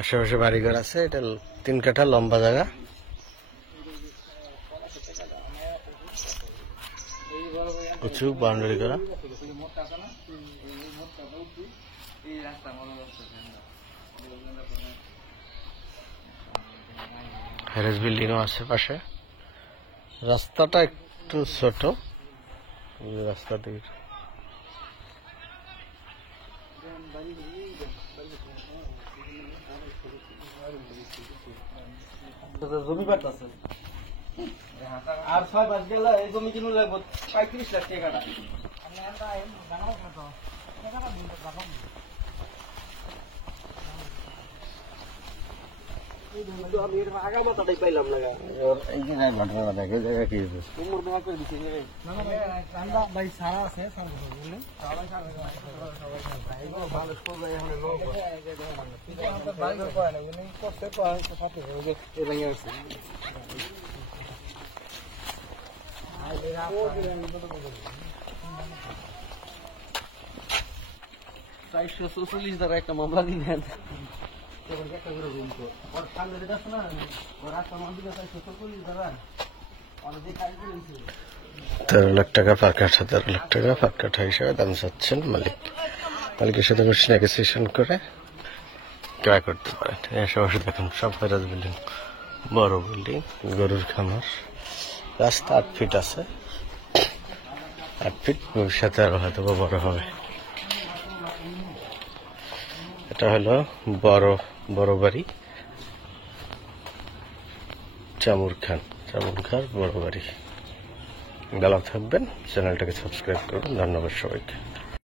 আশেপাশে বাড়িঘর আছে। এটা 3 কাঠা লম্বা জায়গা। উঁচু বাউন্ডারি করা। হ্যারেস বিল্ডিংও আছে পাশে। রাস্তাটা একটু ছোট। রাস্তা দিয়ে জমি পাঠাচ্ছে আর 6 মাস গেলে এই জমি কিনু লাগবে 35 লাখ টাকা। আমি আগামাতাটাই পাইলাম না। এই জায়গায় ঘটনা দেখে জায়গা কি উমর দেওয়া করে দিচ্ছে ভাই সারা আছে $440 দ্বারা একটা মামলা দিলেন। $13 লাখ পার কাঠা, 13 লাখ টাকা পার কাঠা হিসাবে দাম চাচ্ছেন মালিক। মালিকের সাথে বসে নেগোসিয়েশন করে ক্রয় করতে পারেন। আশেপাশে দেখুন সব হ্যারেস বিল্ডিং, বড় বিল্ডিং, গরুর খামার। রাস্তা 8 ফিট আছে, 8 ফিট, ভবিষ্যতে আরো হয়তো বড় হবে। এটা হলো বড় বাড়ি, চামুর খান বড় বাড়ি। ভালো থাকবেন, চ্যানেলটাকে সাবস্ক্রাইব করুন। ধন্যবাদ সবাইকে।